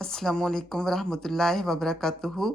अस्सलामुअलैकुम वरहमतुल्लाहि वबरकातुहू।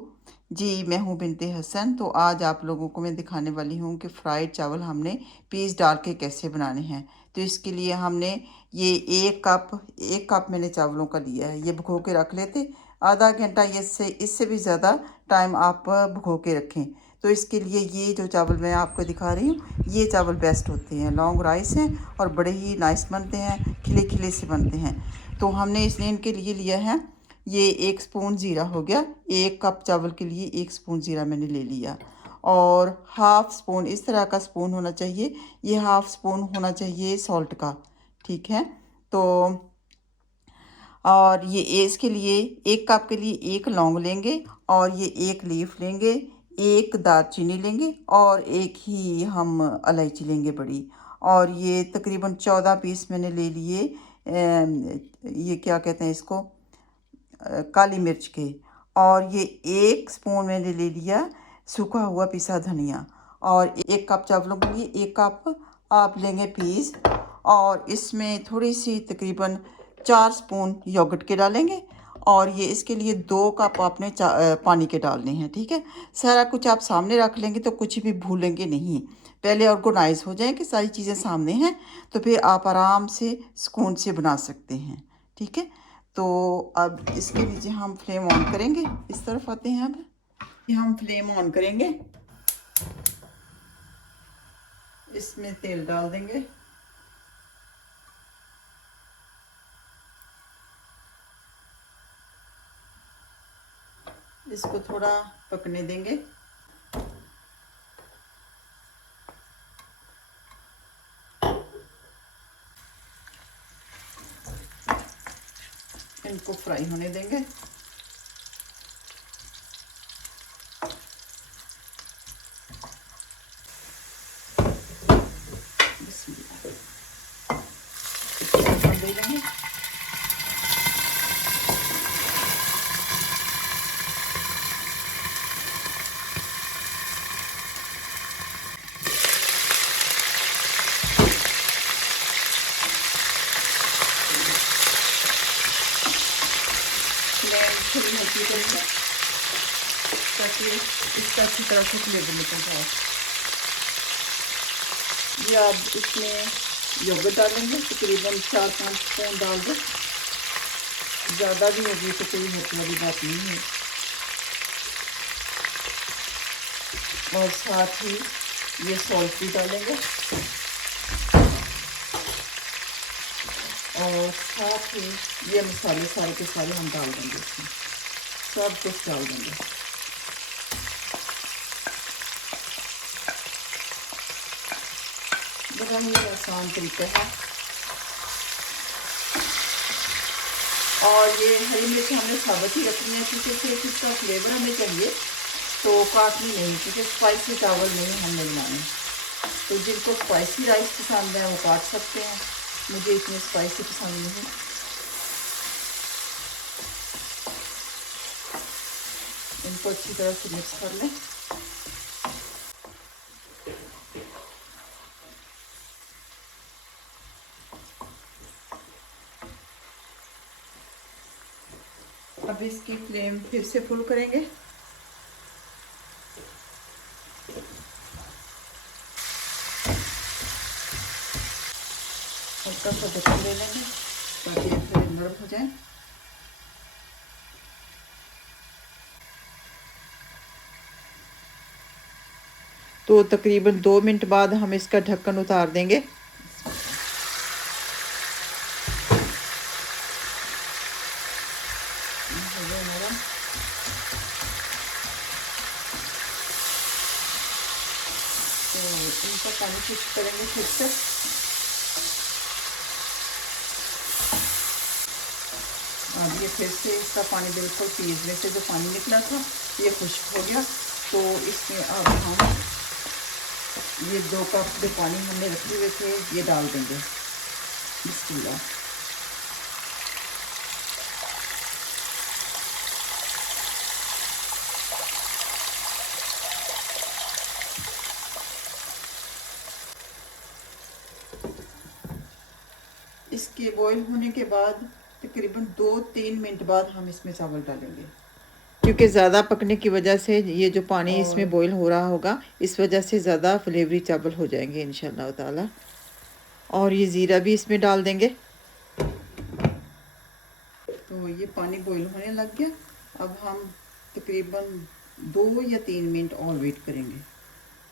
जी, मैं हूँ बिनते हसन। तो आज आप लोगों को मैं दिखाने वाली हूँ कि फ्राइड चावल हमने पीस डाल के कैसे बनाने हैं। तो इसके लिए हमने ये एक कप मैंने चावलों का लिया है। ये भिगो के रख लेते आधा घंटा, इससे भी ज़्यादा टाइम आप भिगो के रखें। तो इसके लिए ये जो चावल मैं आपको दिखा रही हूँ, ये चावल बेस्ट होते हैं, लॉन्ग राइस हैं और बड़े ही नाइस बनते हैं, खिले खिले से बनते हैं। तो हमने इसने इनके लिए लिया है ये 1 स्पून ज़ीरा हो गया। 1 कप चावल के लिए 1 स्पून ज़ीरा मैंने ले लिया और हाफ़ स्पून, इस तरह का स्पून होना चाहिए, ये हाफ़ स्पून होना चाहिए सॉल्ट का। ठीक है। तो और ये इसके लिए 1 कप के लिए 1 लौंग लेंगे और ये 1 लीफ लेंगे, 1 दालचीनी लेंगे और 1 ही हम इलायची लेंगे बड़ी। और ये तकरीबन 14 पीस मैंने ले लिए, ये क्या कहते हैं इसको, काली मिर्च के। और ये 1 स्पून मैंने ले लिया सूखा हुआ पिसा धनिया। और 1 कप चावलों के लिए 1 कप आप लेंगे पीस। और इसमें थोड़ी सी तकरीबन 4 स्पून योगर्ट के डालेंगे। और ये इसके लिए 2 कप आपने पानी के डालने हैं। ठीक है। सारा कुछ आप सामने रख लेंगे तो कुछ भी भूलेंगे नहीं। पहले ऑर्गेनाइज हो जाए कि सारी चीज़ें सामने हैं, तो फिर आप आराम से सुकून से बना सकते हैं। ठीक है। तो अब इसके नीचे हम फ्लेम ऑन करेंगे। इस तरफ आते हैं। अब ये हम फ्लेम ऑन करेंगे, इसमें तेल डाल देंगे। इसको थोड़ा पकने देंगे। इनको फ्राई होने देंगे। दे देंगे। फ्लेम थोड़ी हल्की करेंगे ताकि इसका अच्छी तरह से फ्लेवर निकल जाए। ये अब इसमें योगर्ट डालेंगे, तकरीबन 4-5 स्पून डाल दो। ज़्यादा भी होगी तो कोई होने वाली बात नहीं है। और साथ ही ये सॉल्ट भी डालेंगे और साथ ही ये मसाले सारे के सारे हम डाल देंगे इसमें, सब कुछ डाल देंगे। बड़ा ही आसान तरीका है। और ये हरी मिर्च हमने साबुत ही रखनी है क्योंकि सिर्फ इसका फ्लेवर हमें चाहिए, तो काटनी नहीं, क्योंकि स्पाइसी चावल नहीं हमने बनाने। तो जिनको स्पाइसी राइस पसंद है वो काट सकते हैं, मुझे इतनी स्पाइसी पसंद नहीं। इनको अच्छी तरह से मिक्स कर लें। अब इसकी फ्लेम फिर से फुल करेंगे। हल्का सा ढक्कन ले लेंगे ताकि फिर नरम हो जाए। तो तकरीबन 2 मिनट बाद हम इसका ढक्कन उतार देंगे। तो इनका पानी फिक्स करेंगे फिर से। अब ये फिर से इसका पानी बिल्कुल पीसने से जो पानी निकला था ये खुश्क हो गया। तो इसमें अब हम ये 2 कप जो पानी हमने रखे हुए थे ये डाल देंगे। बिस्मिल्लाह। इसके बॉईल होने के बाद तकरीबन 2-3 मिनट बाद हम इसमें चावल डालेंगे, क्योंकि ज़्यादा पकने की वजह से ये जो पानी इसमें बॉईल हो रहा होगा, इस वजह से ज़्यादा फ्लेवरी चावल हो जाएंगे इंशाल्लाह ताला। और ये ज़ीरा भी इसमें डाल देंगे। तो ये पानी बॉईल होने लग गया। अब हम तकरीबन 2 या 3 मिनट और वेट करेंगे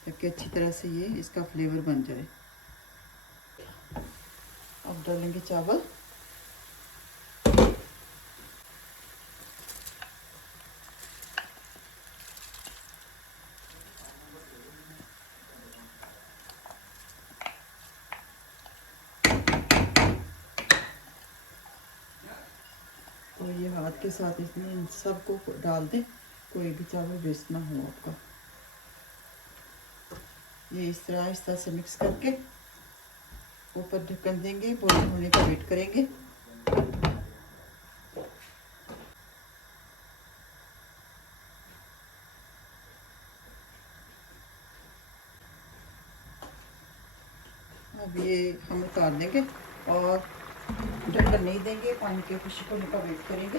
ताकि अच्छी तरह से ये इसका फ्लेवर बन जाए। अब डालेंगे चावल। तो ये हाथ के साथ इसमें इन सबको डाल दें, कोई भी चावल वेस्ट ना हो आपका। ये इस तरह से मिक्स करके ऊपर ढक्कन देंगे, बॉईल होने का वेट करेंगे। अब ये हम उतार देंगे और ढक्कन नहीं देंगे, पानी के खुश्क होने का वेट करेंगे।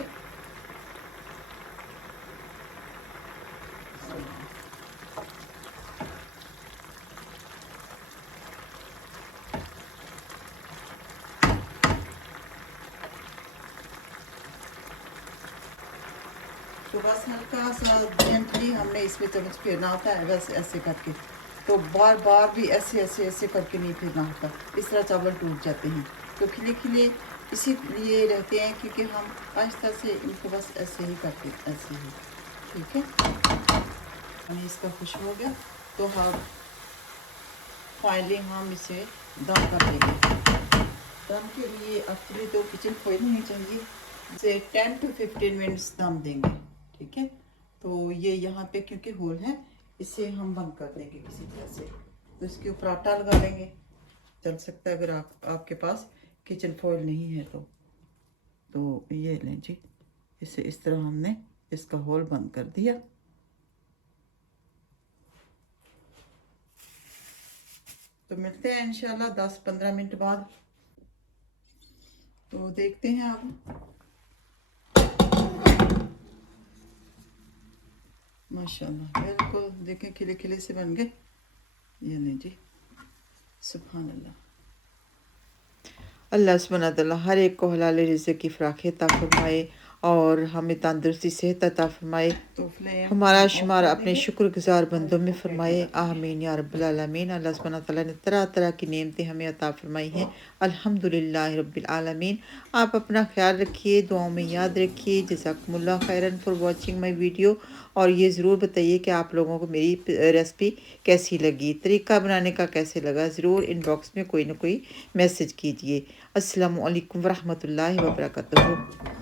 तो बस हल्का सा जेंटली हमने इसमें चम्मच फेरना होता है, वैसे ऐसे करके। तो बार बार भी ऐसे ऐसे ऐसे करके नहीं फेरना होता, इस तरह चावल टूट जाते हैं। तो खिले खिले इसीलिए रहते हैं क्योंकि हम आहिस्ता से इनको बस ऐसे ही करते, ऐसे ही। ठीक है, हमें इसका खुश हो गया तो हम फाइनली हम इसे दम कर देंगे। दम के लिए एक्चुअली तो किचन फॉइल होनी चाहिए, इसे 10 to 15 मिनट्स दम देंगे। ठीक है, तो ये यहाँ पे क्योंकि होल है, इसे हम बंद कर देंगे किसी तरह से। तो इसके ऊपर आटा लगा लेंगे, चल सकता है अगर आपके पास किचन फॉइल नहीं है तो ये लें जी। इसे इस तरह हमने इसका होल बंद कर दिया। तो मिलते हैं इंशाल्लाह 10-15 मिनट बाद। तो देखते हैं आप, माशाल्लाह बिल्कुल देखें खिले खिले से बन गए। ये लें जी, सुभान अल्लाह। अल्लाह सुब्हानहू तआला हर एक को हलाल रिज़्क़ की फराखी अता फरमाए और हमें तंदुरुस्ती सेहत अता फरमाए। तो हमारा शुमार अपने शुक्रगुजार बंदों में फरमाए, आमीन या रब्बल आलमीन। अल्लाह सुब्हानहू तआला ने तरह तरह की नेमतें हमें अता फरमाई हैं, अल्हम्दुलिल्लाह रब्बिल आलमीन। आप अपना ख्याल रखिए, दुआओं में याद रखिए। जज़ाकुमुल्लाह खैरन फॉर वॉचिंग माई वीडियो। और ये ज़रूर बताइए कि आप लोगों को मेरी रेसिपी कैसी लगी, तरीका बनाने का कैसे लगा। ज़रूर इनबॉक्स में कोई ना कोई मैसेज कीजिए। अस्सलामु अलैकुम वरहमतुल्लाहि वबरकातुहू।